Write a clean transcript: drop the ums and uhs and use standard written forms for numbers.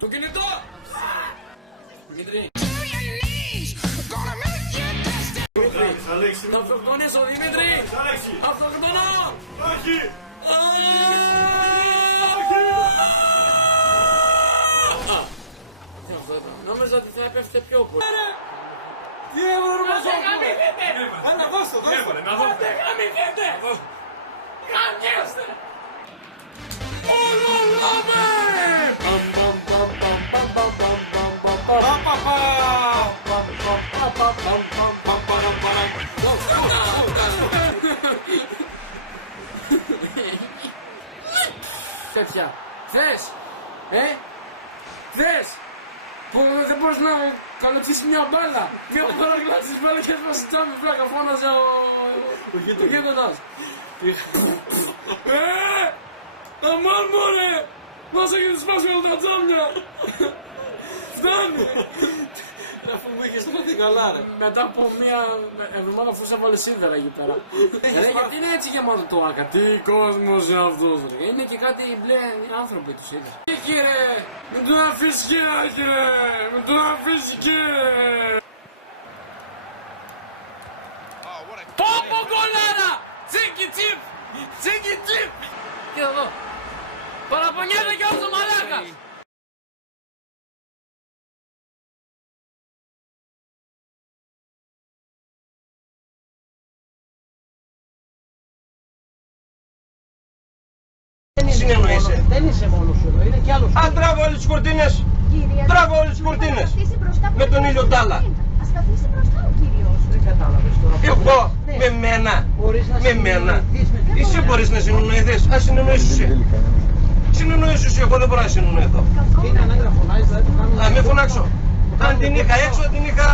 Το κινητό! Δημήτρη. Αλέξη. Να αυτοκτονήσω, Δημήτρη! Αλέξη. Αυτοκτονώ! Όχι. Νόμιζα ότι θα έπεφτε πιο πολύ. Τι έβρε μας Γαμηθείτε! Έλα δώσ' το, δώσ' το. Γαμηθείτε! Γαμιέστε! Ολολάμε! Τέτοια. Θες! Θες! Που δεν μπορείς να καλοψήσεις μια μπάλα. Μια μπάλα κλάτσις μπάλα και έσπασε τσάμι πλάκα. Φώναζε ο γείτονας. Αμάν μωρέ! Μας έχετε σπάσει όλα τα τζάμια! Φτάνει! Αφού μου είχες τρώει καλά ρε. Μετά από μια εβδομάδα αφού σε βάλε σίδερα εκεί πέρα. Ρε γιατί είναι έτσι γεμάτο το άκα. Τι κόσμος είναι αυτός ρε. Είναι και κάτι μπλε άνθρωποι τους είδες. Τι ρε! Μην τον αφήσεις και ρε! Μην τον αφήσεις και! Πόπο κολάρα! Τσίκι τσίπ! Τσίκι τσίπ! Κοίτα εδώ! Παραπονιέται κι όλος ο μαλάκας! Συνεννοείσαι. Δεν είσαι μόνος σου εδώ, είναι κι άλλος. Α, τράβω όλες τις κουρτίνες. Τράβω όλες τις κουρτίνες. Με τον ήλιο τάλα. Ας καθίσει μπροστά ο κύριος. Δεν κατάλαβες τώρα. Εγώ, με μένα. Μπορείς να Με μένα. συνεννοηθείς με Εσύ μπορείς να συνεννοηθείς. Ας συνεννοήσεις εσύ. Συνεννοήσεις εσύ, εγώ δεν μπορώ να συνεννοηθώ. Είναι ανάγκη να φωνάζεις, δηλαδή το κάνουμε. Α, μην φωνάξω. Αν την είχα έξω, την είχα